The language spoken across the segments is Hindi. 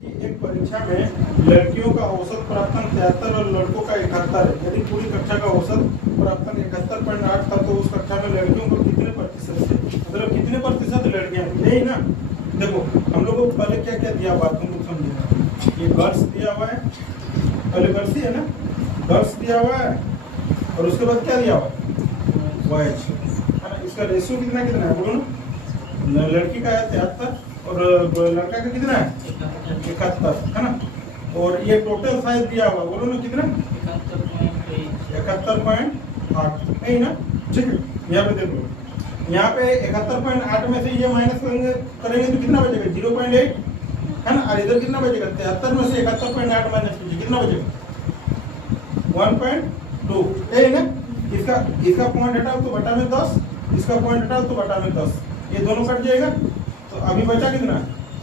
एक परीक्षा में लड़कियों का औसत प्राप्तन 73 और लड़कों का 71 है। यदि पूरी कक्षा का औसत प्राप्तन 71.8 था तो उस कक्षा में लड़कियों को कितने प्रतिशत थे, मतलब कितने प्रतिशत लड़कियां थी, यही ना। देखो हम लोगों को पहले क्या क्या दिया हुआ तुम लोग समझे। ये गर्ल्स दिया हुआ है, पहले गर्ल्स ही है ना, गर्ल्स दिया हुआ है और उसके बाद क्या दिया हुआ है, बॉयज है ना। इसका रेशियो कितना कितना है बोलो ना। लड़की का है 73 और लड़का का कितना है 71 है ना। और ये टोटल साइज दिया हुआ बोलो ना कितना 71.8 नहीं ना। ठीक है, यहाँ पे देखो, यहाँ पे 71.8 में से ये माइनस करेंगे तो कितना बचेगा 0.8 है ना। और इधर कितना बचेगा 73 में से 71.8 माइनस कीजिए कितना बचेगा 1.2 है ना। इसका पॉइंट हटाओ तो बटा में 10, इसका पॉइंट हटाओ तो बटा में 10, ये दोनों कट जाएगा। तो अभी बचा कितना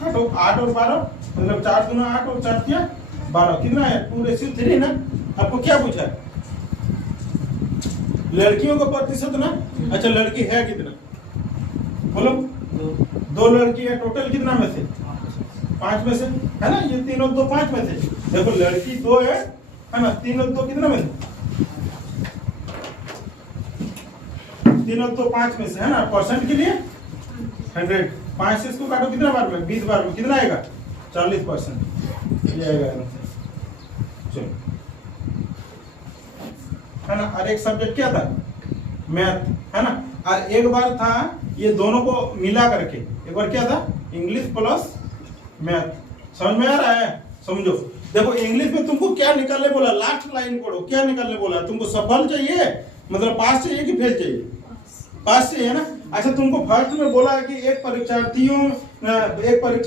8 और 12 मतलब 4 दूना 8 और 4 किया 12 कितना है 2:3 ना। आपको क्या पूछा है लड़कियों का प्रतिशत ना। अच्छा लड़की है कितना बोलो, 2 लड़की है, टोटल कितना में से 5 में से है ना। ये 3 और 2 5 में से। देखो लड़की 2 है ना, 3 और 2 कितना में से 3 और 2 5 में से है ना। परसेंट के लिए 100, 5 से इसको काटो कितना बार में 20 बार में कितना आएगा 40% ये आएगा चलो है ना। और एक सब्जेक्ट क्या था मैथ है ना। और एक बार था ये दोनों को मिला करके, एक बार क्या था इंग्लिश प्लस मैथ। समझ में आ रहा है, समझो। देखो इंग्लिश में तुमको क्या निकालने बोला, लास्ट लाइन पढ़ो, क्या निकालने बोला तुमको, सफल चाहिए मतलब पास चाहिए कि फेल चाहिए, पास चाहिए ना। अच्छा तुमको फर्स्ट में बोला है कि एक परीक्षा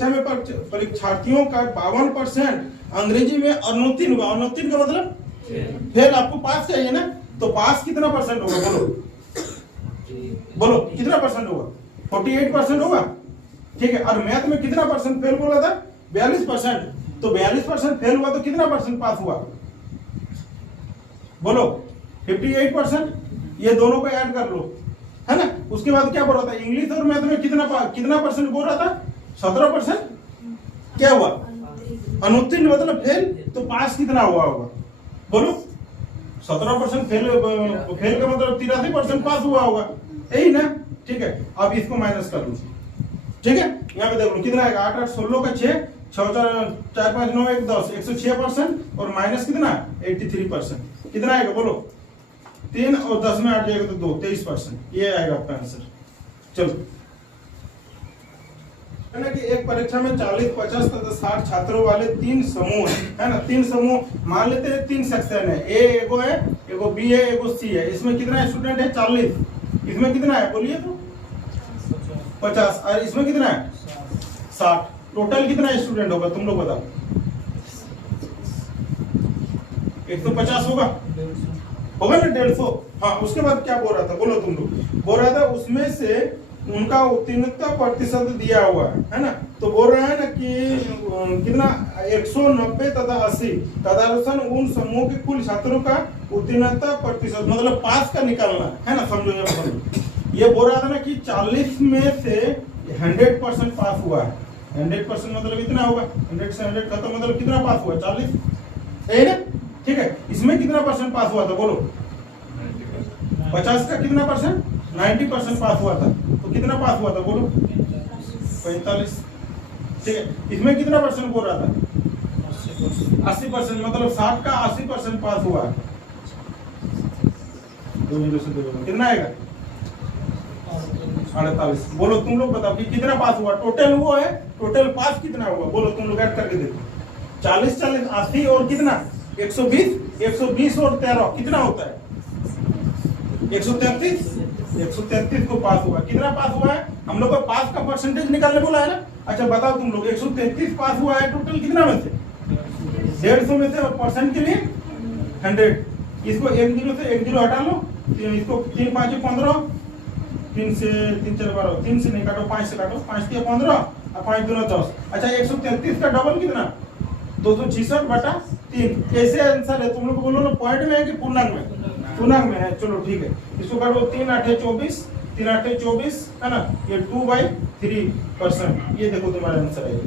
में परीक्षार्थियों का 52% अंग्रेजी में अनुत्तीर्ण हुआ। अनुत्तीर्ण का मतलब फेल, आपको पास चाहिए ना। तो पास कितना परसेंट होगा बोलो, बोलो कितना परसेंट होगा 48% होगा। ठीक है, और मैथ में कितना परसेंट फेल बोला था 42%। तो 42% फेल हुआ तो कितना परसेंट पास हुआ बोलो 58%। ये दोनों को ऐड कर लो है ना। उसके बाद क्या बोल रहा था इंग्लिश और मैथ में कितना परसेंट बोल रहा था 17%। क्या हुआ अनुत्तीर्ण मतलब फेल, तो पास कितना हुआ होगा बोलो 17%। फेल का मतलब 83% पास हुआ होगा, यही ना। ठीक है, अब इसको माइनस कर लो। ठीक है, यहाँ पे देख लो कितना आएगा 8 8 16 का 6 6 4 5 9 1 10 106% और माइनस कितना 83% कितना आएगा बोलो 3 और 10 में 8 जाएगा तो 2 23%। ये आएगा आपका आंसर। चलो है ना कि एक परीक्षा में 40 50 तथा 60 छात्रों वाले 3 समूह है ना। 3 समूह मान लेते हैं, 3 सेक्शन है, ए एगो है, एगो बी है, एगो सी है। इसमें कितना स्टूडेंट है 40, इसमें कितना है बोलिए तो 50, और इसमें कितना है 60। टोटल कितना स्टूडेंट होगा तुम लोग बताओ 150 होगा होगा ना 150। हाँ उसके बाद क्या बोल रहा था बोलो तुम लोग, बोल रहा था उसमें से उनका उत्तीर्णता प्रतिशत दिया हुआ है ना। तो बोल रहा है ना कि कितना 190 तथा 80 तदनुसार उन समूह के कुल छात्रों का उत्तीर्णता प्रतिशत मतलब पास का निकालना है ना। समझो ये समझो, ये बोल रहा था ना कि 40 में से 100% पास हुआ है। 100% मतलब इतना होगा 100 से 100 खत्म मतलब कितना पास हुआ 40 है ना। ठीक है, इसमें कितना परसेंट पास हुआ था बोलो 50 का कितना परसेंट 90% पास हुआ था। तो कितना पास हुआ था बोलो 45। ठीक है, इसमें कितना परसेंट बोल रहा था 80% मतलब 60 का 80% पास हुआ है। 2 0 से 2 कितना आएगा 48। बोलो तुम लोग बताओ कि कितना पास हुआ, टोटल वो है, टोटल पास कितना हुआ बोलो तुम लोग ऐड करके देखो। 40 40 80 और कितना 120 और 13 कितना होता है 133 को पास हुआ। कितना पास हुआ है हम लोग को पास का परसेंटेज निकालने बोला है ना। अच्छा बताओ तुम लोग 133 पास हुआ है टोटल कितना में से 150 में से, और परसेंट के लिए 100। इसको 1 0 से 1 0 हटा लो, इसको 3 5 15 3 से 3 4 12 3 से नहीं काटो 5 से काटो 5 3 15 और 5 2 10। अच्छा 133 का डबल कितना 266/3। कैसे आंसर है तुम लोग बोलो ना, पॉइंट में है कि पूर्णांक में, पूर्णांक में है। चलो ठीक है, इसको काटो 3 8 24 3 8 24 है ना। ये 2/3%। ये देखो तुम्हारा आंसर है,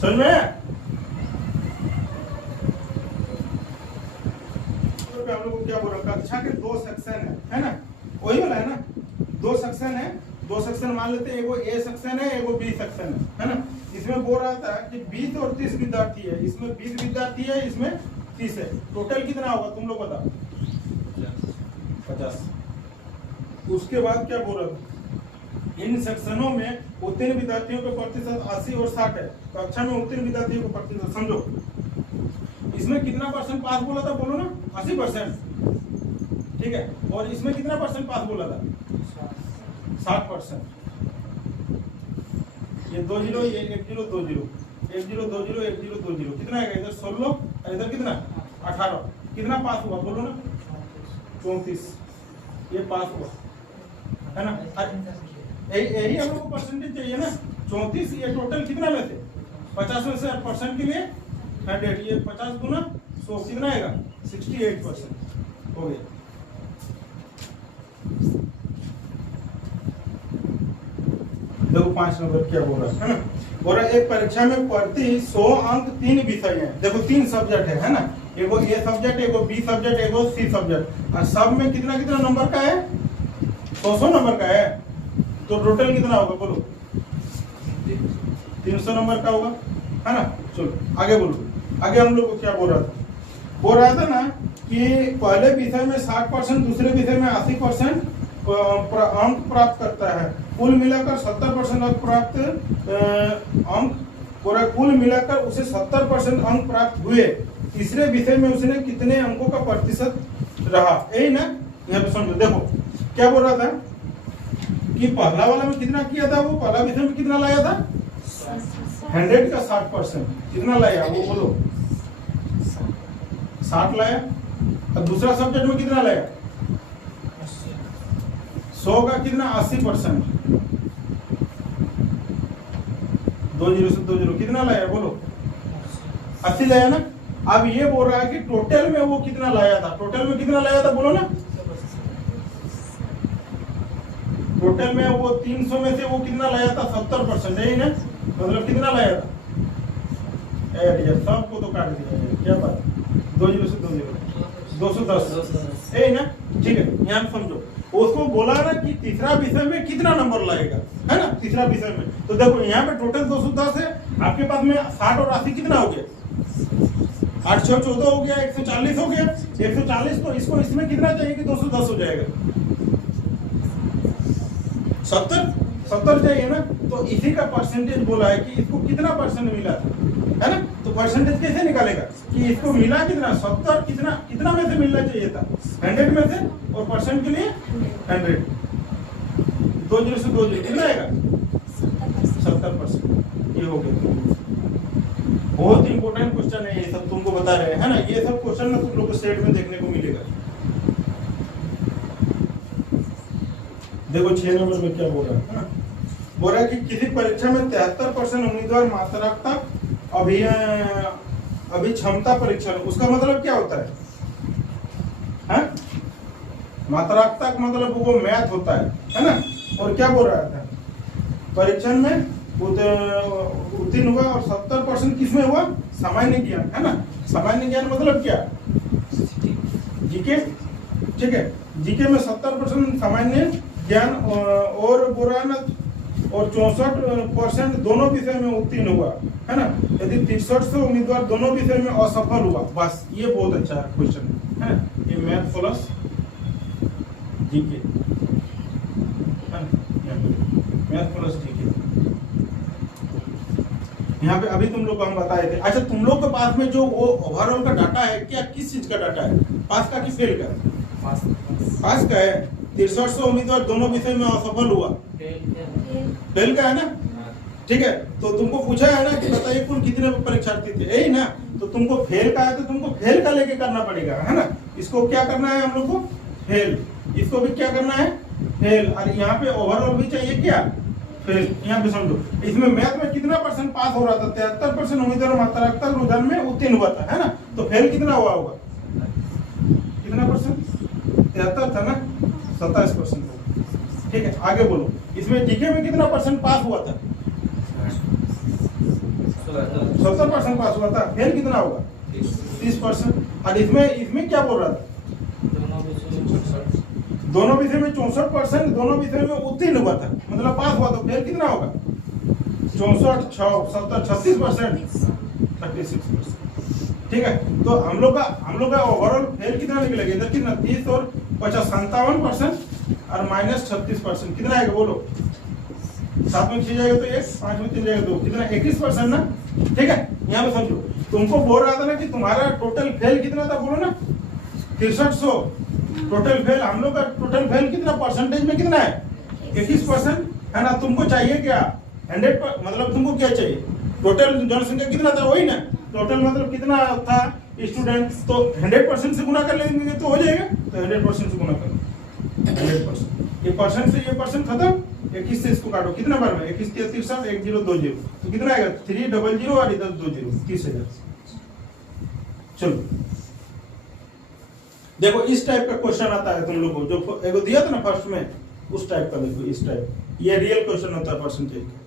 समझ में पे हम लोग को क्या बोल रहा है, कक्षा के 2 सेक्शन है ना, वही वाला है ना, 2 सेक्शन है, 2 सेक्शन मान लेते हैं, एगो ए सेक्शन है, एगो बी सेक्शन है ना। इसमें बोल रहा था कि 20 और 30 विद्यार्थी है, इसमें 20 विद्यार्थी है, इसमें 30 है, टोटल कितना होगा तुम लोग बताओ? 50। उसके बाद क्या बोल रहा था, इन सेक्शनों में उत्तीर्ण विद्यार्थियों का प्रतिशत 80 और 60 है, कक्षा में उत्तीर्ण विद्यार्थियों का प्रतिशत समझो। इसमें कितना परसेंट पास बोला था, बोलो ना, 80%, ठीक है। और इसमें कितना परसेंट पास बोला था? 60%। ये 2 0, ये 1 0 2 0, 1 0 2 0 1 0 2 0, कितना आएगा? इधर 16 और इधर कितना? 18। कितना पास हुआ बोलो ना? 34। ये पास हुआ है ना। यही हम लोग को परसेंटेज चाहिए ना, 34। ये टोटल कितना में थे? 50 में से परसेंट के लिए 100, ये 50 गुना 100 कितना आएगा? 68% हो गया। देखो 5 नंबर क्या बोल रहा है ना, बोल रहा एक परीक्षा में प्रति 100 अंक 3 विषय है। देखो 3 सब्जेक्ट है ना, एगो ए सब्जेक्ट, एगो बी सब्जेक्ट, एगो सी सब्जेक्ट, और सब में कितना कितना नंबर का है? 100 नंबर का है। तो टोटल कितना होगा बोलो? 300 नंबर का होगा, है ना। चलो आगे बोलो, आगे हम लोग को क्या बोल रहा था? बोल रहा था ना कि पहले विषय में 60%, दूसरे विषय में 80% अंक प्राप्त करता है, कुल मिलाकर 70% अंक प्राप्त कुल मिलाकर उसे 70% अंक प्राप्त हुए। तीसरे विषय में उसने कितने अंकों का प्रतिशत रहा, यही ना। यहाँ पे समझो, देखो क्या बोल रहा था कि पहला वाला में कितना किया था, वो पहला विषय में कितना लाया था? 100 का 60%, कितना लाया वो बोलो? 60 लाया। और दूसरा सब्जेक्ट में कितना लाया? 100 का कितना? 80%। 2 0 से 2 0 कितना लाया बोलो? 80 लाया ना। अब ये बोल रहा है कि टोटल में वो कितना लाया था, टोटल में कितना लाया था बोलो ना। टोटल में वो 300 में से वो कितना लाया था? 70%, यही ना। मतलब कितना लाया था? सबको तो काट दिया, क्या बात, 2 0 से 2 0, 210, यही ना। ठीक है, यहाँ समझो, उसको बोला ना कि तीसरा विषय में कितना नंबर लाएगा, है ना, तीसरा विषय में। तो देखो यहाँ पे टोटल 210 है, आपके पास में 60 और 80 कितना हो गया? 8 6 14 हो गया, 140 हो गया। 140 तो इसको इसमें कितना चाहिए कि 210 हो जाएगा? 70 चाहिए ना। तो इसी का परसेंटेज बोला है कि इसको कितना परसेंट मिला था, है ना। तो परसेंटेज कैसे निकालेगा कि इसको मिला कितना? 70 कितना में से मिलना चाहिए था? 100 में से, और परसेंट के लिए 100। 2 0 से 2 0 कितना आएगा? 70%। ये हो गया। बहुत इंपॉर्टेंट क्वेश्चन है ये सब, तुमको बता रहे हैं, है ना। ये सब क्वेश्चन ना तुम लोग को स्टेट में देखने को मिलेगा। देखो 6 नंबर में क्या बोल रहा है ना, बोल रहा है कि किसी परीक्षा में 73% उम्मीदवार मात्रात्मक अभिक्षमता परीक्षण, उसका मतलब क्या होता है? मात्रात्मक मतलब वो मैथ होता है ना। और क्या बोल रहा था, परीक्षण में उत्तीर्ण हुआ, और 70% किसमें हुआ? सामान्य ज्ञान, है ना। सामान्य ज्ञान मतलब क्या? जीके, ठीक है। जीके में 70% सामान्य ज्ञान और बुरान, और 64% दोनों विषय में उत्तीर्ण हुआ, है ना। यदि 63 से उम्मीदवार दोनों विषय में असफल हुआ, बस ये बहुत अच्छा क्वेश्चन है, ये math plus GK, math plus GK. यहाँ पे अभी तुम लोग को हम बताए थे। अच्छा, तुम लोग के पास में जो वो ओवरऑल का डाटा है, क्या किस चीज का डाटा है? पास का कि फेल का? पास का है। 63 से उम्मीदवार दोनों विषय में असफल हुआ, फेल का है ना। ठीक है, तो तुमको पूछा है ना कि बताइए कुल कितने परीक्षार्थी थे, यही ना। तो तुमको फेल का है, तो तुमको फेल का लेके करना पड़ेगा, है ना। इसको क्या करना है हम लोग को? फेल। इसको भी क्या करना है? फेल। और यहाँ पे ओवरऑल भी चाहिए क्या? फेल। यहाँ पे समझो, इसमें मैथ में कितना परसेंट पास हो रहा था? 73% उम्मीदवार मात्रात्मक रुझान में उत्तीर्ण हुआ था, है ना। तो फेल कितना हुआ होगा? कितना परसेंट? 73 था ना, 27% होगा। ठीक है, आगे बोलो। इसमें जीके में कितना परसेंट पास हुआ था? 70% पास हुआ था। फेल कितना होगा? 30%। और इसमें क्या बोल रहा था? दोनों विषय में 64%, दोनों विषय में उत्तीर्ण हुआ था, मतलब पास हुआ, तो फेल कितना होगा? 64, 70, 36%, 36%। ठीक है, तो हम लोग का ओवरऑल फेल कितना निकलेगा? इधर कितना? 30 और 50, 57% और माइनस 36%, कितना आएगा बोलो? 7 में 6 जाएगा तो 1, 5 में 3 जाएगा 2, कितना? 21% ना। ठीक है, यहाँ पे समझो, तुमको बोल रहा था ना कि तुम्हारा टोटल फेल कितना था, बोलो ना 6300 टोटल फेल। हम लोग का टोटल फेल कितना परसेंटेज में कितना है? 21% है ना। तुमको चाहिए क्या? 100 मतलब तुमको क्या चाहिए? टोटल जनसंख्या कितना था, वही ना। टोटल मतलब कितना था स्टूडेंट, तो 100% से गुना कर लेंगे तो हो जाएगा। तो 100% से गुना करो, 100%, ये परसेंट से ये परसेंट खत्म, 21 से इसको काटो, कितना बार में? 21 33 60 1020, तो कितना आएगा? 300 और इधर 20, 30,000। चलो देखो, इस टाइप का क्वेश्चन आता है तुम लोग को, जो एगो दिया था ना फर्स्ट में, उस टाइप का। देखो इस टाइप, ये रियल क्वेश्चन होता है परसेंटेज का,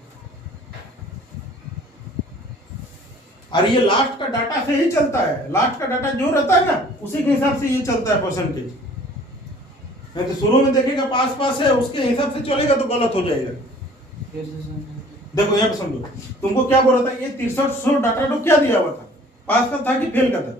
और ये लास्ट का डाटा से ही चलता है। लास्ट का डाटा जो रहता है ना, उसी के हिसाब से ये चलता है परसेंटेज। नहीं तो शुरू में देखेगा पास पास है, उसके हिसाब से चलेगा तो गलत हो जाएगा। देखो यहाँ पे समझो, तुमको क्या बोल रहा था? ये 6300 डाटा तो क्या दिया हुआ था? पास का था कि फेल का था?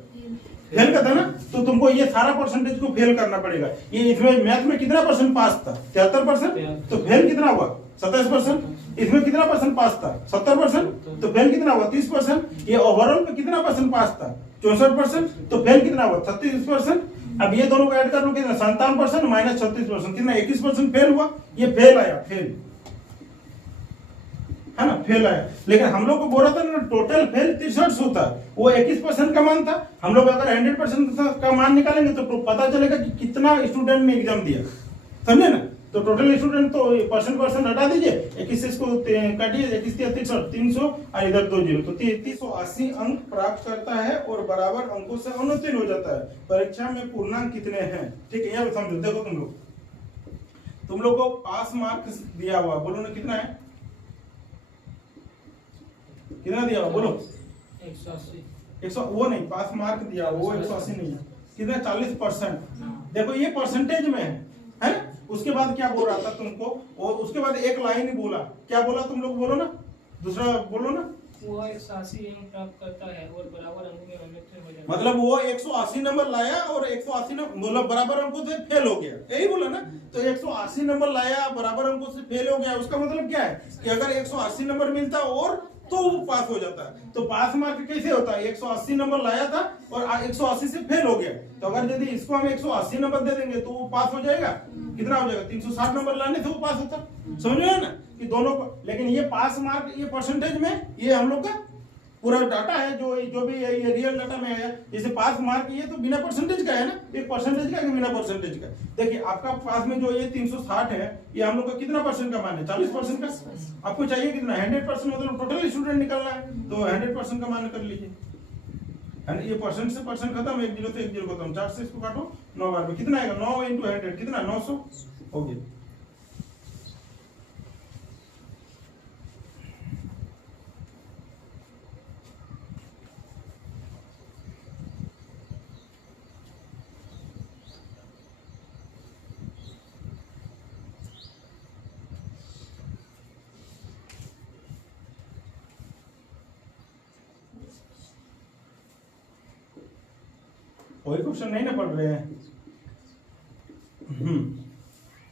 फेल का था ना। तो तुमको ये सारा परसेंटेज को फेल करना पड़ेगा। ये इसमें मैथ में कितना परसेंट पास था? 73%, तो फेल कितना हुआ? 27%। इसमें कितना परसेंट पास था? 70%, तो फेल कितना हुआ? 30%। ये ओवरऑल में कितना परसेंट पास था? 64%, तो फेल कितना हुआ? 36%। अब ये दोनों को ऐड कर लो, कितना? 57% माइनस 36%, कितना? 21% फेल हुआ। ये फेल आया, फेल है ना, फेल आया। लेकिन हम लोग को बोला था ना टोटल फेल 6300 था, वो 21% का मान था। हम लोग अगर 100% का मान निकालेंगे तो पता चलेगा कि कितना स्टूडेंट ने एग्जाम दिया, समझे ना। तो टोटल स्टूडेंट तो परसेंट हटा दीजिए, 21 से इसको काटिए, 21 300 और इधर 20, तो 380 अंक प्राप्त करता है और बराबर अंकों से अनुत्तीर्ण हो जाता है। परीक्षा में पूर्णांक कितने हैं? ठीक है, यहाँ समझो। देखो तुम लोग को पास मार्क्स दिया हुआ, बोलो ना कितना है? कितना दिया हुआ बोलो? 180। वो नहीं, पास मार्क दिया वो 180 नहीं है, कितना? 40%। देखो ये परसेंटेज में है ना। उसके बाद क्या बोल रहा था तुमको? और उसके बाद एक लाइन बोला, क्या बोला? तुम लोग बोलो ना, दूसरा बोलो ना। वो 180 अंक प्राप्त करता है और बराबर अंकों में अनुत्तीर्ण हो जाता है। मतलब वो 180 नंबर लाया और 180 मतलब बराबर अंकों से फेल हो गया, यही बोला ना। तो 180 नंबर लाया, बराबर अंकों से फेल हो गया, उसका मतलब क्या है कि अगर 180 नंबर मिलता और तो वो पास हो जाता है। तो पास मार्क कैसे होता है? 180 नंबर लाया था और 180 से फेल हो गया, तो अगर यदि इसको हम 180 नंबर दे देंगे तो वो पास हो जाएगा। कितना हो जाएगा? 360 नंबर लाने से वो पास होता। समझ रहे हैं ना कि दोनों को। लेकिन ये पास मार्क, ये परसेंटेज में, ये हम लोग का पूरा डाटा है, जो भी है ये रियल डाटा में है। जैसे पास मार्क ये तो बिना परसेंटेज का है ना, एक परसेंटेज का कि बिना परसेंटेज का। देखिए आपका पास में जो ये 360 है, ये हम लोग का कितना परसेंट का मान है? 40% का। आपको चाहिए कितना? 100%, मतलब टोटल स्टूडेंट निकलना है, तो 100% का मान कर लीजिए। ये परसेंट से परसेंट खत्म, 1 0 से 1 0 खत्म, 4 से इसको काटो 9 बार में, कितना आएगा? 9 × 100, कितना? 900 हो गया। वही क्वेश्चन नहीं ना पढ़ रहे हैं।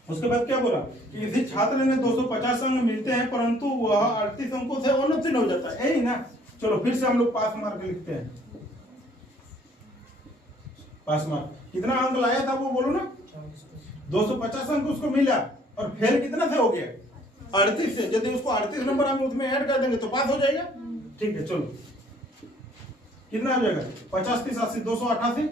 उसके बाद क्या बोला कि किसी छात्र ने 250 अंक मिलते हैं परंतु वह 38 अंकों से अनुत्तीर्ण हो जाता है, यही ना। चलो फिर से हम लोग पास मार्क लिखते हैं। पास मार्क कितना अंक लाया था वो बोलो ना? 250 अंक उसको मिला, और फेल कितना से हो गया? 38 से। यदि उसको 38 नंबर हम उसमें ऐड कर देंगे तो पास हो जाएगा। ठीक है, चलो कितना हो जाएगा? 50 30 80 288,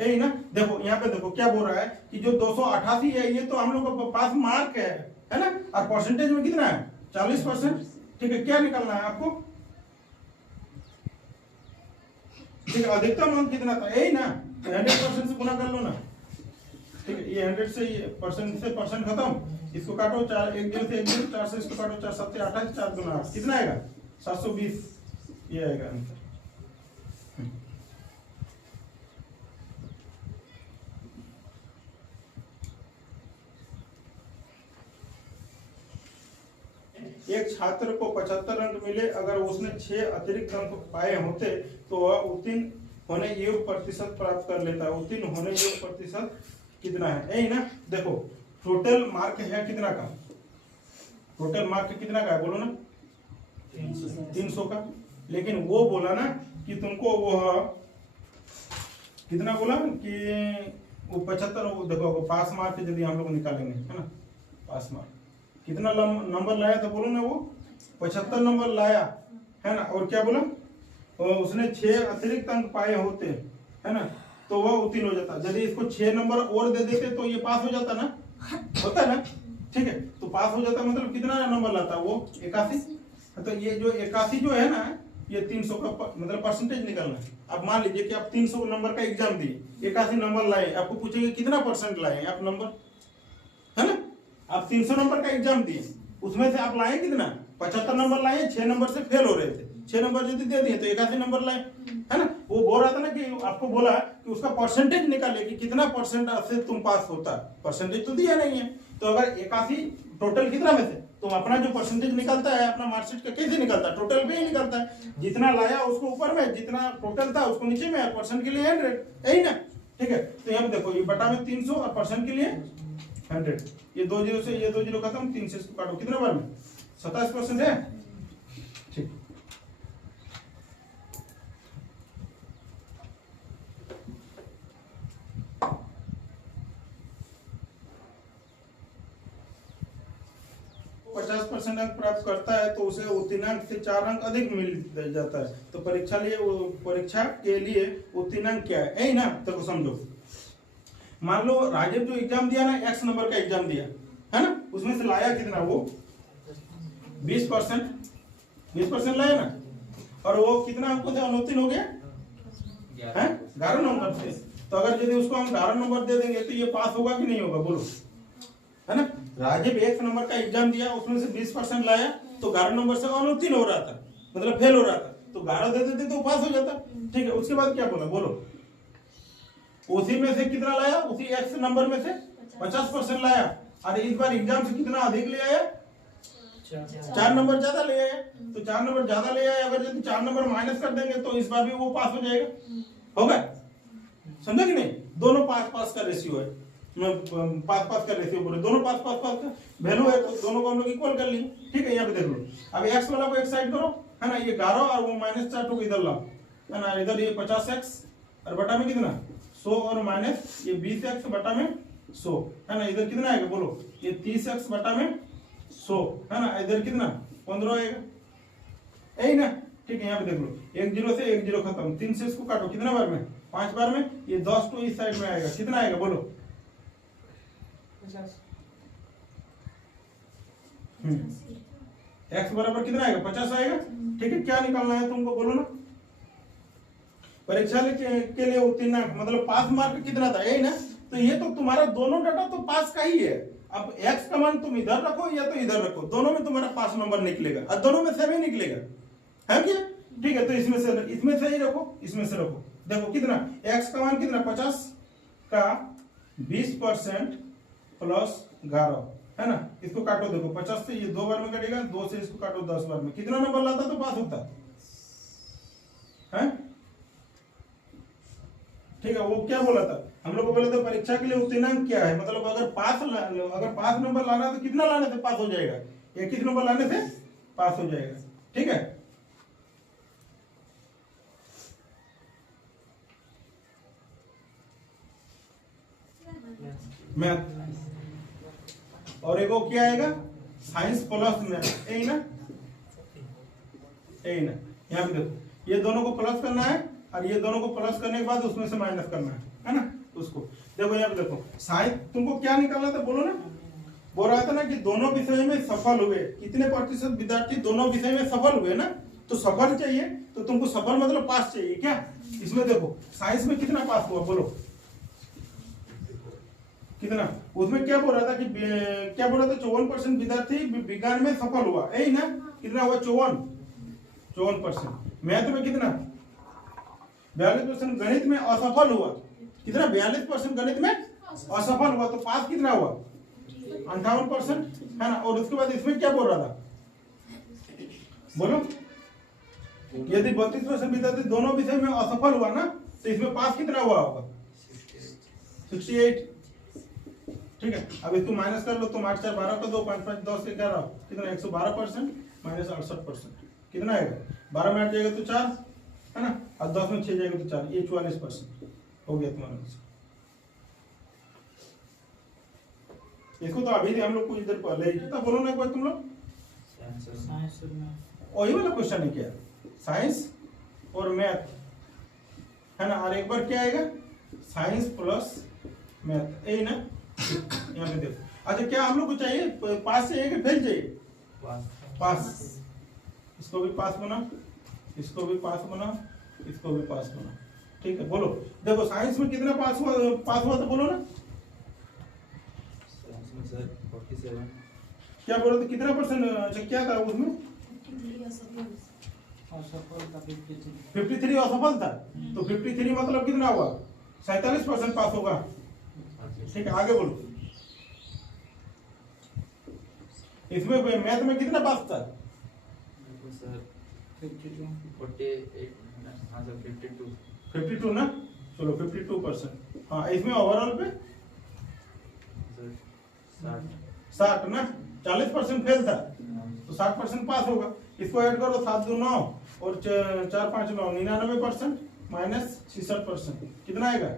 यही ना। देखो यहाँ पे देखो क्या बोल रहा है कि जो 288 है ये तो हम लोग का पास मार्क है ना, और परसेंटेज में कितना है? 40%। ठीक है, क्या निकालना है आपको? ठीक है, अधिकतम अंक कितना था? यही ना, 100% से गुना कर लो ना। ठीक है, ये 100 से ये परसेंट से परसेंट खत्म, इसको काटो 4 1 0 से 1 0, 4 से इसको काटो 4 7 28, 4 2 8, कितना आएगा? 720, ये आएगा आंसर। एक छात्र को 75 अंक मिले, अगर उसने 6 अतिरिक्त अंक पाए होते तो वह उत्तीर्ण होने योग्य प्रतिशत प्राप्त कर लेता है। उत्तीर्ण होने योग्य प्रतिशत कितना है, यही ना। देखो टोटल मार्क है कितना का, टोटल मार्क कितना का है बोलो ना, 300 का। लेकिन वो बोला ना कि तुमको वो कितना बोला कि वो 75, देखो पास मार्क यदि हम लोग निकालेंगे है ना, पास मार्क कितना नंबर लाया था बोलो ना, वो 75 नंबर लाया है ना। और क्या बोला, उसने 6 अतिरिक्त अंक पाए होते है ना, तो वह उत्तीर्ण हो जाता। यदि इसको 6 नंबर और दे देते तो ये पास हो जाता ना, होता ना, ठीक है। तो पास हो जाता मतलब कितना नंबर लाता वो, 81। तो ये जो 81 जो है ना, ये 300 का मतलब परसेंटेज निकलना है। अब मान लीजिए कि आप 300 नंबर का एग्जाम दिए, 81 नंबर लाए, आपको पूछेंगे कितना परसेंट लाए आप नंबर, है ना। आप 300 नंबर का एग्जाम दिए, उसमें से आप लाए कितना, 75 नंबर लाए, 6 नंबर से फेल हो रहे थे, 6 नंबर यदि दे दिए तो 81 नंबर लाए, है ना। वो बोल रहा था ना कि आपको बोला कि उसका परसेंटेज निकाले कि कितना परसेंट से तुम पास होता, परसेंटेज तो दिया नहीं है। तो अगर 81 टोटल कितना में से, तो अपना जो परसेंटेज निकलता है अपना मार्कशीट का कैसे निकलता है, टोटल पे ही निकलता है। जितना लाया उसको ऊपर में, जितना टोटल था उसको नीचे में, परसेंट के लिए 100, यही ना, ठीक है। तो यहाँ देखो ये बटा में 300 और परसेंट के लिए 100, ये 2 जीरो से ये 2 जीरो खत्म, 3 से इसको काटो, कितने बार में 27% है, ठीक। % अंक प्राप्त करता है तो उसे उत्तीर्णांक से 4 अंक अधिक मिल जाता है। तो परीक्षा के लिए उत्तीर्णांक क्या है, यही ना। तो समझो, मान लो राजीव जो एग्जाम दिया ना, X नंबर का एग्जाम दिया है ना, उसमें से लाया कितना वो 20% लाया ना, और वो कितना अंकों से अनुत्तीर्ण हो गया है, 11 नंबर से। तो अगर यदि उसको हम 11 नंबर दे देंगे तो ये पास होगा कि नहीं होगा बोलो, है ना। राजीव 1 नंबर का एग्जाम दिया, उसमें से 20% लाया, तो 11 नंबर से अनुत्तीर्ण हो रहा था, मतलब फेल हो रहा था। तो 11 दे देते तो पास हो जाता, ठीक है। उसके बाद क्या बोला बोलो, उसी में से कितना लाया, उसी X नंबर में से 50% लाया, और इस बार एग्जाम से कितना अधिक ले आया, 4 नंबर ज्यादा ले आया। तो 4 नंबर ज्यादा ले आया, अगर यदि 4 नंबर माइनस कर देंगे तो इस बार भी वो पास हो जाएगा, होगा, समझा कि नहीं। दोनों पास का रेशियो है, पास का रेशियो बोले, दोनों पास का वैल्यू है, तो दोनों को हम लोग इक्वल कर लिए, ठीक है। यहाँ पे देख लो, अब X वाला को एक साइड करो, है ना, ये 11 और वो -4 को इधर लाओ, है ना। इधर ये 50x और बटा में कितना 100 और माइनस ये 20x बटा में 100, है ना। इधर कितना आएगा बोलो, ये 30x बटा में 100, है ना। इधर कितना 15 आएगा, यही ना, ठीक है। यहाँ पे देख लो, 1 जीरो से 1 जीरो खत्म, 3 से इसको काटो, कितना बार में 5 बार में, ये 10 तो इस साइड में आएगा, कितना आएगा बोलो 50। x बराबर कितना आएगा 50 आएगा, ठीक है। क्या निकालना है तुमको बोलो ना, परीक्षा के लिए उत्तीर्णांक मतलब पास मार्क कितना था, यही ना। तो ये तो तुम्हारा दोनों डाटा तो पास का ही है। अब x का मान तुम इधर रखो या तो इधर रखो, दोनों में तुम्हारा पास नंबर निकलेगा, और दोनों में सेम ही निकलेगा, है क्या, ठीक है। तो इसमें से ही रखो, इसमें से रखो। देखो कितना x का मान कितना 50 का 20% प्लस 11, है ना। इसको काटो, देखो 50 से ये 2 बार में कटेगा, 2 से इसको काटो 10 बार में, कितना नंबर लाता तो पास होता है, ठीक है। वो क्या बोला था हम लोग को, बोला था परीक्षा के लिए उत्तीर्णांक क्या है, मतलब अगर पास नंबर लाना है तो कितना लाने से पास हो जाएगा, 21 नंबर लाने से पास हो जाएगा, ठीक है। मैथ और एक क्या आएगा साइंस प्लस मैथ, यही ना, यही ना। यहाँ पे देखो, ये दोनों को प्लस करना है और ये दोनों को प्लस करने के बाद उसमें से माइनस करना है ना। उसको देखो, यहाँ पे देखो साइंस तुमको क्या निकालना था बोलो ना, बोल रहा था ना कि दोनों विषय में सफल हुए, कितने प्रतिशत विद्यार्थी दोनों विषय में सफल हुए ना। तो सफल चाहिए, तो तुमको सफल मतलब पास चाहिए क्या। इसमें देखो साइंस में कितना पास हुआ बोलो, कितना, उसमें क्या बोल रहा था कि 54% विद्यार्थी विज्ञान में सफल हुआ, यही ना। कितना हुआ 54%। मैथ में कितना 42% गणित में असफल हुआ, कितना 42% गणित में असफल हुआ, तो पास कितना हुआ 58%, है ना। और उसके बाद इसमें क्या बोल रहा था बोलो। यदि 32% विद्यार्थी दोनों विषय में असफल हुआ ना, तो इसमें पास कितना हुआ होगा? 68। ठीक है, अब इसको माइनस कर लो, तुम 8 4 12 को 2 5 5 10 11 कितना 112% माइनस 68% कितना आएगा? 12 में 8 जाएगा तो 4 है ना, और 10 में 6 जाएगा तो 4, ये 44% हो गया तुम्हारा आंसर। इसको तो अभी हम लोग को इधर पहले ही कितना बोलो ना एक बार तुम लोग, वही वाला क्वेश्चन है क्या? साइंस और मैथ है ना, और एक बार क्या आएगा? साइंस प्लस मैथ, यही ना। यहाँ पे देखो, अच्छा क्या हम लोग को चाहिए? पास चाहिए कि फेल चाहिए? पास। इसको भी पास बना, इसको भी पास बना, इसको भी पास बना। ठीक है, बोलो। देखो साइंस में कितना पास हुआ तो बोलो ना। सर 47। क्या बोल रहे थे, कितना परसेंट? अच्छा क्या था उसमें? 53 असफल था, तो 53 मतलब कितना हुआ? 47% पास होगा। ठीक है, आगे बोलो। इसमें मैथ में कितना पास था? सर 48, हाँ सर 52 ना, चलो 52%। हाँ, इसमें ओवरऑल पे 60 ना, 40% फेल था, तो 60% पास होगा। इसको ऐड करो, 7 2 9 और 4 5 9 99% माइनस 66% कितना आएगा?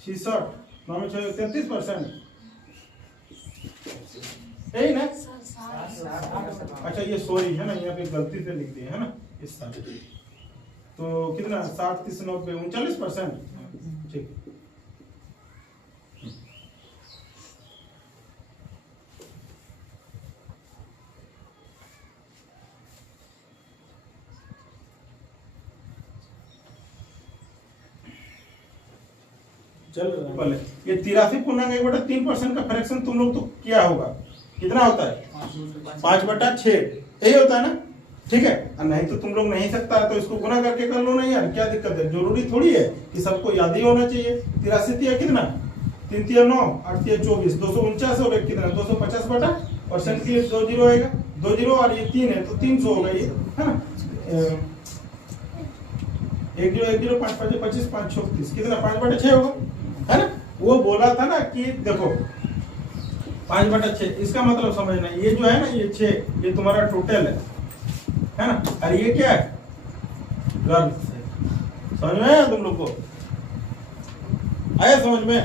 66 9 में 6 33%, यही ना। अच्छा ये सॉरी है ना, यहाँ पे गलती से लिख दिया है ना इस साल, तो कितना 60 30 90 39%। ठीक, चल पहले ये 83.1/3% का फ्रैक्शन तुम लोग तो क्या होगा? कितना होता है? 5/6 यही होता है ना। ठीक है, और नहीं तो तुम लोग नहीं सकता है तो इसको गुना करके कर लो ना यार, क्या दिक्कत है? जरूरी थोड़ी है कि सबको याद ही होना चाहिए। 83 कितना 3 3 9 8 3 24 249 और एक कितना 250% के लिए 2 जीरो आएगा, 2 जीरो और ये 3 है तो 300 होगा ये, है ना। 1 0 1 0 5 5 25 5 6 30 कितना 5/6 होगा, है ना। वो बोला था ना कि देखो 5/6, इसका मतलब समझना, ये जो है ना ये 6 ये तुम्हारा टोटल है ना, और ये क्या है? गर्ल्स है। समझ में आया तुम लोग को? आया समझ में?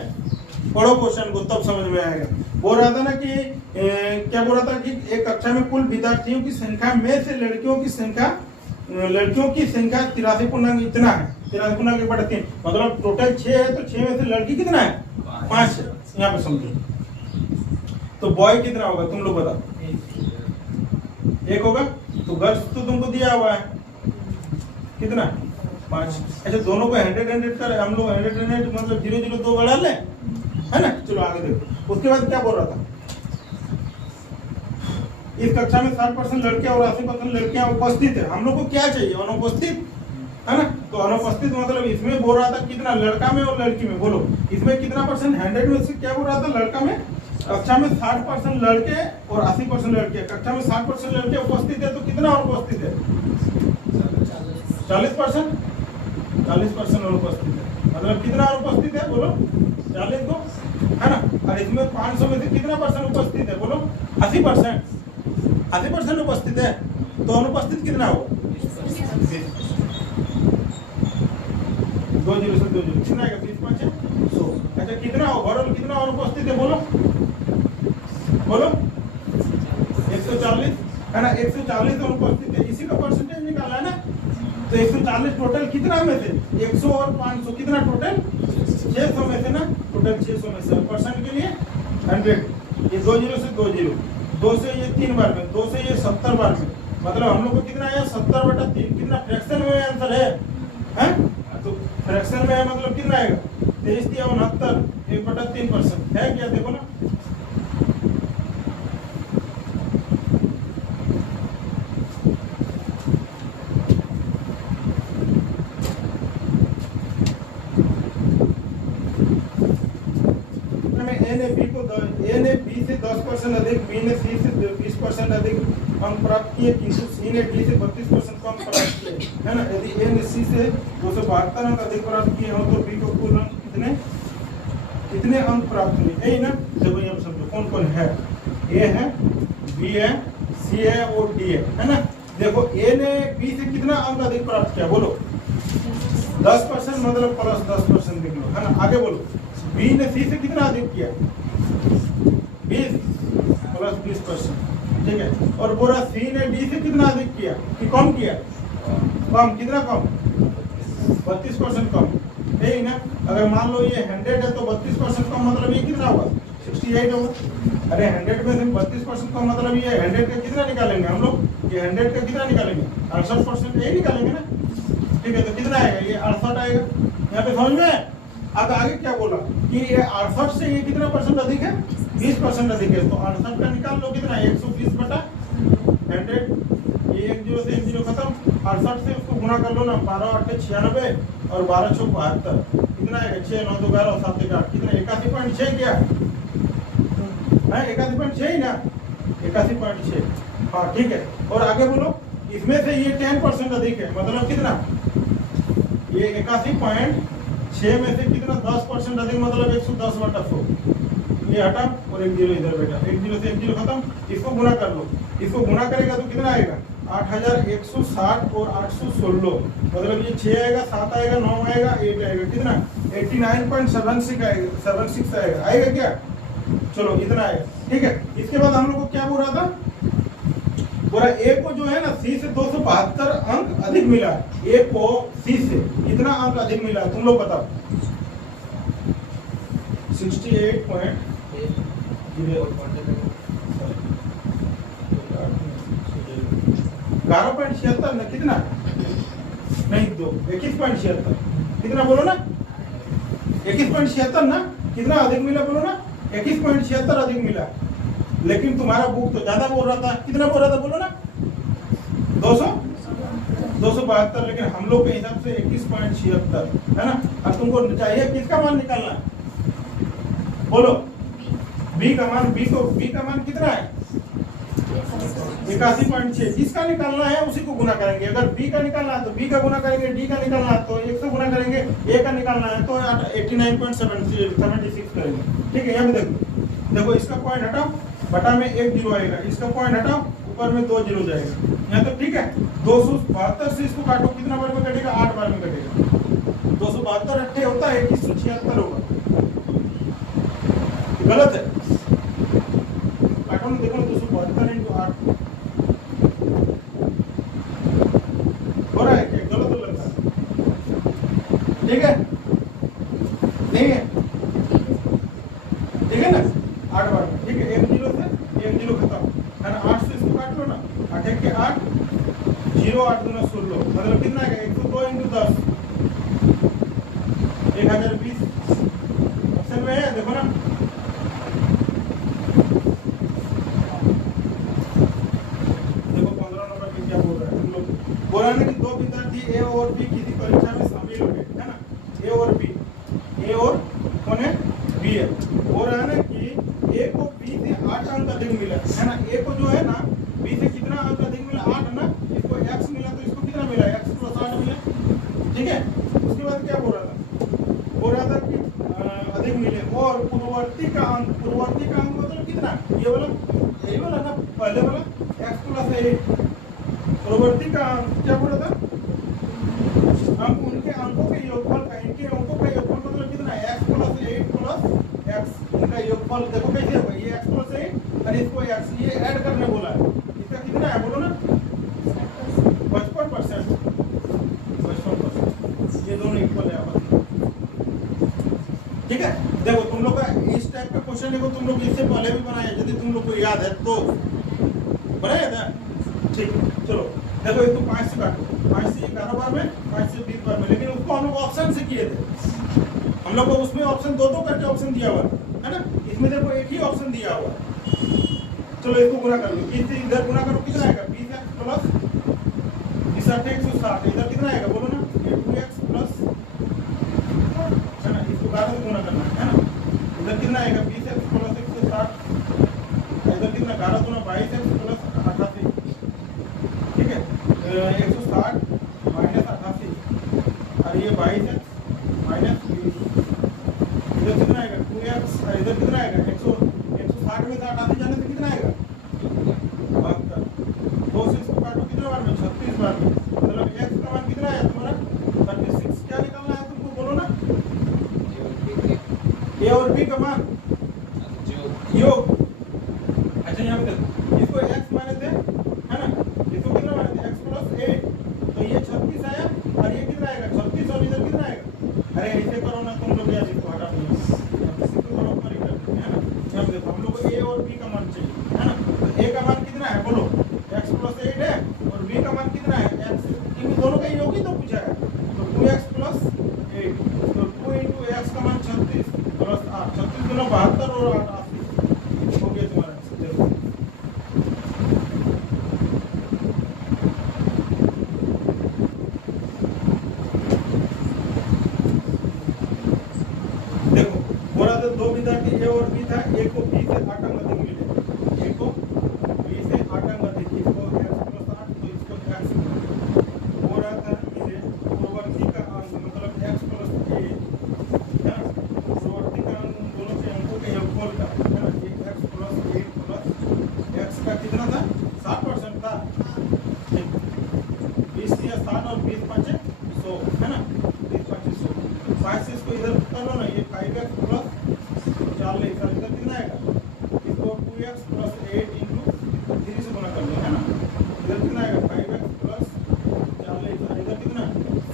पढ़ो क्वेश्चन को तब समझ में आएगा। बोल रहा था ना कि क्या बोल रहा था कि एक कक्षा में कुल विद्यार्थियों की संख्या में से लड़कियों की संख्या 83 पूर्णांक इतना है, 83/3 मतलब टोटल 6 है, तो 6 में से लड़की कितना है? 5 है। यहाँ पे समझो, तो बॉय कितना होगा तुम लोग बताओ? 1 होगा, तो गर्ल्स तो तुमको दिया हुआ है कितना 5। अच्छा दोनों को 100 कर, हम लोग 100 मतलब 0 0 2 बढ़ा ले, है ना। चलो आगे देखो, उसके बाद क्या बोल रहा था? इस कक्षा में 60% लड़कियां और 80% लड़कियां उपस्थित है। हम लोग को क्या चाहिए? अनुपस्थित, है ना। तो अनुपस्थित मतलब इसमें बोल रहा था कितना लड़का में और लड़की में, बोलो इसमें कितना परसेंट? 100 में से क्या बोल रहा था? लड़का में कक्षा में 60% लड़के और 80% लड़के। कक्षा में 60% लड़के उपस्थित है, तो कितना अनुपस्थित है? 40%। 40% अनुपस्थित है, मतलब कितना अनुपस्थित है? बोलो 40 को, है ना। और इसमें 500 में से कितना परसेंट उपस्थित है? बोलो 80%। 80% उपस्थित है, तो अनुपस्थित कितना हो? 2 0 से 2 0 कितना आएगा? 20 5 100। अच्छा कितना ओवरऑल कितना अनुपस्थित है? बोलो बोलो 140, है ना। 140 अनुपस्थित है, इसी का परसेंटेज निकाला है ना। तो 140 टोटल कितना में से? 100 और 500 कितना टोटल? 600 में से ना, टोटल 600 में से परसेंट के लिए 100। ये 2 0 से 2 0, 2 से ये 3 बार में, 2 से ये 70 बार में, मतलब हम लोग को कितना आया? 70/3। कितना फ्रैक्शन में आंसर है, हैं? तो फ्रैक्शन में है मतलब कितना आएगा? 23 या 69, 1/3% है क्या? देखो ना, ए ने बी से 10% अधिक, बी ने सी से 20% अधिक अंक प्राप्त किए, किंतु सी ने डी से 32% कम प्राप्त किए, है ना। यदि ए ने सी से 272 अंक अधिक प्राप्त किए हो तो बी को कुल अंक कितने अंक प्राप्त हुए, यही ना। देखो ये समझो कौन कौन है, ए है, बी है, सी है और डी है ना। देखो ए ने बी से कितना अंक अधिक प्राप्त किया, बोलो 10%, मतलब प्लस 10% लिख लो, है ना। आगे बोलो, बी ने सी से कितना अधिक किया, 20 प्लस 20%, ठीक है। और बोला सी ने डी से कितना अधिक किया कि कम किया, कम, कितना कम, 32% कम, यही ना। अगर मान लो ये 100 है तो 32% कम मतलब ये कितना होगा, 68 होगा। अरे 100 में से 32% कम मतलब ये 100 का कितना निकालेंगे हम लोग, ये 100 का कितना निकालेंगे, 68%, यही निकालेंगे ना, ठीक है। तो कितना आएगा, ये 68 आएगा, यहाँ पे समझ में। अब आगे क्या बोला कि ये 68 से ये कितना परसेंट अधिक है, 20% अधिक है। तो 68 का निकाल लो, कितना, 120/100, ये 1 0 से 1 0 खत्म, 68 से उसको गुणा कर लो ना, 12 8 96 और 12 6 72, कितना आएगा, 6 9 2 11 7 1 8, कितना 81.6 क्या है, 81.6 ही ना, 81.6, हाँ ठीक है। और आगे बोलो, इसमें से ये 10% अधिक है, मतलब कितना, ये 81.6 में से कितना 10% अधिक, मतलब 110/100, ये हटा और 1 0 इधर बेटा, 1 0 से 1 0 खत्म, इसको गुणा कर लो, इसको गुणा करेगा तो कितना आएगा, 8160 और 816, मतलब ये 6 आएगा, 7 आएगा, 9 आएगा, 8 आएगा, कितना 89.76 आएगा, आएगा क्या, चलो इतना आएगा, ठीक है। इसके बाद हम लोग को क्या बोल रहा था, बोला ए को जो है ना सी से 272 अंक अधिक मिला, ए को सी से कितना अंक अधिक मिला, तुम लोग बताओ, 11.76 ना, कितना नहीं, 21.76, कितना बोलो ना, 21.76 ना, कितना अधिक मिला बोलो ना, 21.76 अधिक मिला। लेकिन तुम्हारा बुक तो ज्यादा बोल रहा था, कितना बोल रहा था बोलो ना, 272, लेकिन हम लोग के हिसाब से 21.76, है ना। अब तुमको चाहिए किसका मान निकालना है, बोलो, बी का मान, बी का मान कितना है, 81.6, जिसका निकालना है उसी को गुना करेंगे। अगर बी का निकालना है तो बी का गुना करेंगे, डी का निकालना है तो 100 गुना करेंगे, ए का निकालना है तो 89.76 करेंगे, ठीक है। यहाँ पे देखो इसका पॉइंट हटाओ, बटा में 1 0 आएगा, इसका पॉइंट हटाओ, ऊपर में 2 0 जाएगा, यहाँ तक ठीक है। 272 से इसको काटो, कितना बार में कटेगा, 8 बार में कटेगा, 272 अट्ठे होता है 2176 होगा, गलत है, काटो ना, देखो 272 × 8 हो रहा है क्या, गलत हो लगता है, ठीक है, नहीं है, ठीक है ना, 8 बार में, ठीक है। 1 0 से 1 0 खत्म, है ना। 8 से इसको काट लो ना, 8 1 के 8, 0 8 दूना 16, मतलब कितना आएगा, 102 × 10, 1020, ऑप्शन में है, देखो ना, देखो 15 नंबर पे क्या बोल रहा है, तुम लोग बोल रहे हैं कि 2 विद्यार्थी ए और बी किसी परीक्षा में शामिल हो गए, है ना, ए और कौन है, बी है। बोल रहा है ना कि ए को बी से 8 अंक अधिक मिला, है ना। ए को जो है ना बी से कितना अंक अधिक मिला, 8 ना, इसको x मिला तो इसको कितना मिला, x + 8 मिला, ठीक है। उसके बाद क्या बोल रहा था कि अधिक मिले, और पूर्ववर्ती का अंक मतलब कितना, ये वाला, यही वाला ना, पहले वाला x + 8, पूर्ववर्ती का अंक क्या बोल रहा था, हम उनके अंकों के योगफल का, इनके अंकों का योगफल मतलब कितना है, x + 8 + x, इनका योगफल देखो कैसे होगा, ये x + 8 और इसको x, ये ऐड करने बोला है, इसका कितना है बोलो ना, 55%, ये दोनों इक्वल है आपस में, ठीक है। देखो तुम लोग का इस टाइप का क्वेश्चन देखो, तुम लोग इससे पहले भी बनाए, यदि तुम लोग को याद है तो बनाया था, ठीक। चलो देखो इसको 5 से काटो, 5 से 11 बार में, 5 से 20 बार में, लेकिन उसको हम लोग ऑप्शन से किए थे, हम लोग को उसमें ऑप्शन 2 करके ऑप्शन दिया हुआ है ना, इसमें देखो एक ही ऑप्शन दिया हुआ है। चलो इसको गुना कर लो, इससे इधर गुना करो, कितना आएगा, 20x + 160, इधर कितना आएगा बोलो ना, 2x + है ना, इसको 12 से गुना करना है ना, इधर कितना आएगा, 20x + 160, इधर कितना, 11 × 22x + 88, ये 22 माइनस 20, इधर कितना आएगा 2x, इधर कितना आएगा 160 में 60 आते जाने से कितना आएगा 72, 2 से इसको काटो कितने बार में 36 बार में, मतलब x का मान कितना आया तुम्हारा 36। क्या निकालना है तुमको बोलो ना, a और b का मान योग। अच्छा यहाँ पे देखो, इसको x माने थे है ना, इसको कितना माने थे x प्लस 8, तो ये 36 आया और ये कितना आएगा 36 और इधर कितना आएगा, अरे ऐसे करो ना तुम लोग यार, इसको हटा दो इसको थोड़ा ऊपर ही कर देते हैं ना। यहाँ पे देखो हम लोग को a और b का मान चाहिए है ना, तो a का मान कितना है बोलो x प्लस 8 है और b का मान कितना है x, इन दोनों का योग ही तो पूछा है, तो 2x प्लस 8, तो 2 into x का मान 36 प्लस 8, 36 गुना 72 और 8 80 हो गया तुम्हारा आंसर। देखो देखो बोला तो दो विद्यार्थी ए और बी था, एक को बी से आटांगतिक मिले, एक को बी से आटांगतिक, इसको x प्लस 8 तो इसको x हो रहा था इसे प्रवर्ती का अंक मतलब x प्लस 8 है ना, प्रवर्ती का अंक दोनों के अंकों के योगफल का है ना, एक x प्लस 8 प्लस x का कितना था 60% था, 20 या 60 और 20 5 100 है ना, 20 5 100, 5 से इसको इधर कर लो ना, ये 5x प्लस 40 इधर कितना आएगा, इसको 2x प्लस 8 इंटू 3 से गुना कर लो है ना, इधर कितना आएगा 5x प्लस 40 और इधर कितना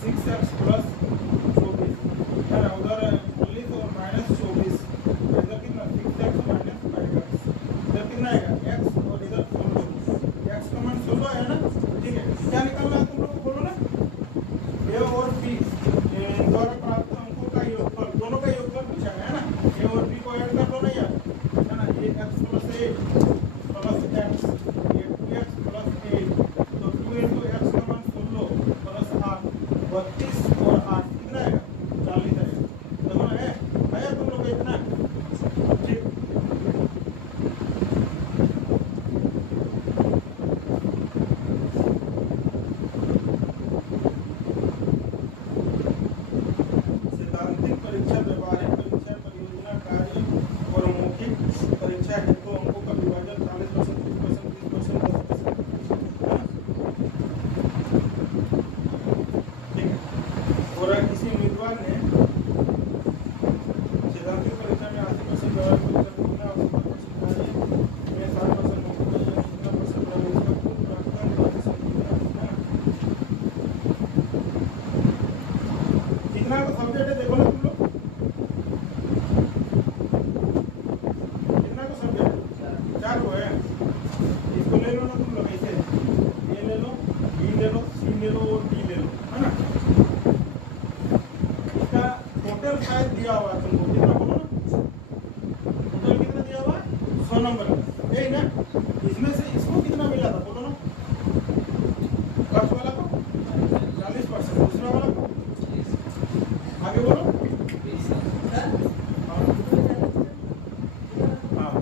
6x प्लस 24 है ना, उधर 40 और माइनस 24, इधर कितना 6x माइनस 5x, इधर कितना आएगा x और इधर 16, x का मान 16 है ना, ठीक है। क्या निकालना है तुम लोग को बोलो ना, a और b द्वारा प्राप्त अंकों का योगफल, दोनों का योगफल पूछा है ना, a और b को ऐड कर लो ना यार है ना, ये x प्लस 8 प्लस x, ये 2x प्लस 8, तो 2 into x का मान 16 प्लस 8 32 और 8 कितना आएगा 40 आएगा। देखो ना है आया तुम लोग का इतना, ठीक। सैद्धांतिक परीक्षा, व्यवहारिक परीक्षा, परियोजना कार्य और मौखिक परीक्षा हेतु अंकों का विभाजन 40%, 30%, 30%, 10%, ठीक है। और किसी उम्मीदवार ने सैद्धांतिक परीक्षा में 80%, व्यवहारिक परीक्षा में 80% कार्य में 60% मौखिक परीक्षा में 15% प्रवेश का कुल प्राप्तांक 10% कितना है ना, कितना का सब्जेक्ट है देखो ना तुम लोग, कितना का सब्जेक्ट है 4 को है, इसको ले लो ना तुम लोग ऐसे, ए ले लो, बी ले लो, सी ले लो और डी ले लो है ना, इसका टोटल शायद दिया हुआ है तुमको, कितना बोलो ना, टोटल कितना दिया हुआ है 100 नंबर का, यही ना, इसमें से इसको कितना मिला था बोलो ना, फर्स्ट वाला को 40%, दूसरा वाला को आगे बोलो हाँ हाँ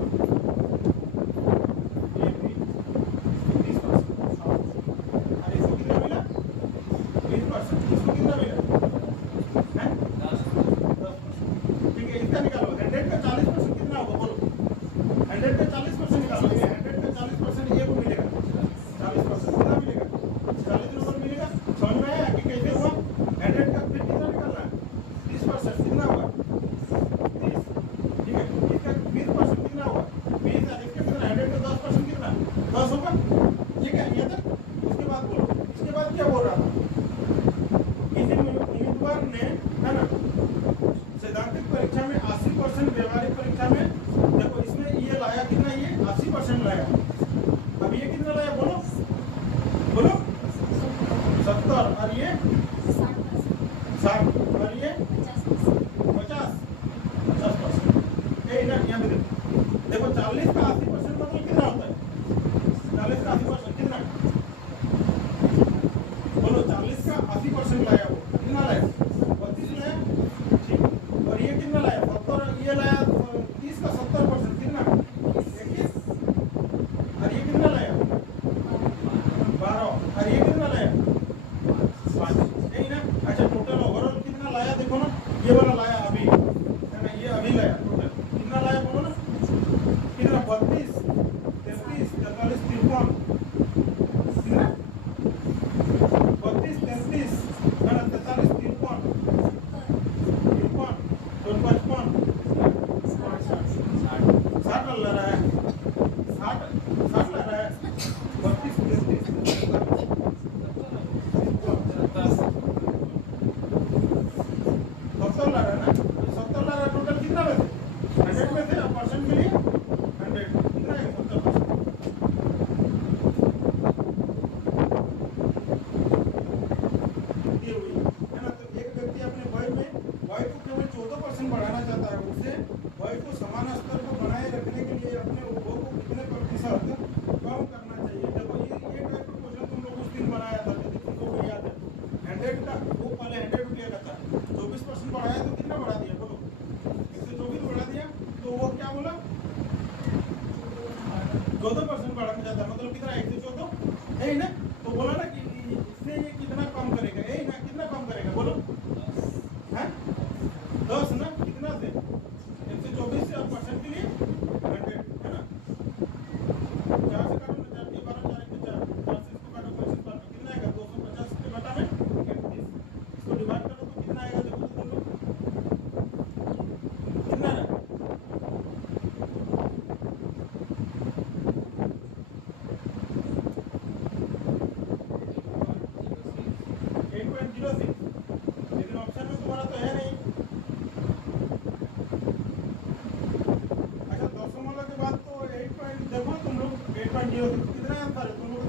ये भी 20%, हाँ अरे इसको कितना मिला 20%, इसको कितना मिला है 10%, ठीक है। इसका निकालो 100 का 40% कितना होगा बोलो, 100 का 40% निकालो, ये 100 का 40% ये को मिलेगा 40% कितना मिलेगा 40 नंबर मिलेगा, समझ में आया कि कैसे हुआ 100 का फिर कितना निकालना है 30% कितना होगा 30, ठीक है। इसका 20% कितना होगा 20 और इसका कितना 100 का 10% कितना 10 होगा, ठीक है ये तक। उसके बाद बोलो, इसके बाद क्या बोल रहा था, किसी उम्मीदवार ने है ना सैद्धांतिक परीक्षा में 80%, व्यवहारिक परीक्षा में देखो इसमें ये लाया कितना, ये 80% लाया, अब ये कितना लाया बोलो बोलो 70 और ये 60 और ये 50%, यही ना। यहाँ पे देखो 40 का 80% मतलब कितना होता है, 40 का 80% कितना बोलो, 40 का 80% लाया वो कितना लाया 32 लाया, ठीक। और ये कितना लाया 70, ये लाया 30 का 70% कितना 21, और ये कितना लाया 12, और ये कितना लाया 5, यही ना। अच्छा टोटल ओवरऑल मान ले 100 रुपया का था, 24% बढ़ाया तो कितना बढ़ा दिया बोलो, 124 बढ़ा दिया तो वो क्या बोला 14% बढ़ा के जाता है, मतलब कितना 114 है ना। तो बोला ना कि इससे ये कितना कम करेगा, है ना, कितना कम करेगा बोलो, है 10 ना, कितना से 124 से अब परसेंट के लिए 100 है ना। 4 से काटो ना, 4 के 12, 4 के 4, 4 से इसको काटो 25 बार तो कितना आएगा 250 के बटा में 31, इसको डिवाइड करो तो कितना आएगा देखो तो तुम लोग कितना है 8.06, लेकिन ऑप्शन में तुम्हारा तो है नहीं। अच्छा 200 के बाद तो 8 पॉइंट देखो तुम लोग 8.06 कितना आंसर है तुम लोग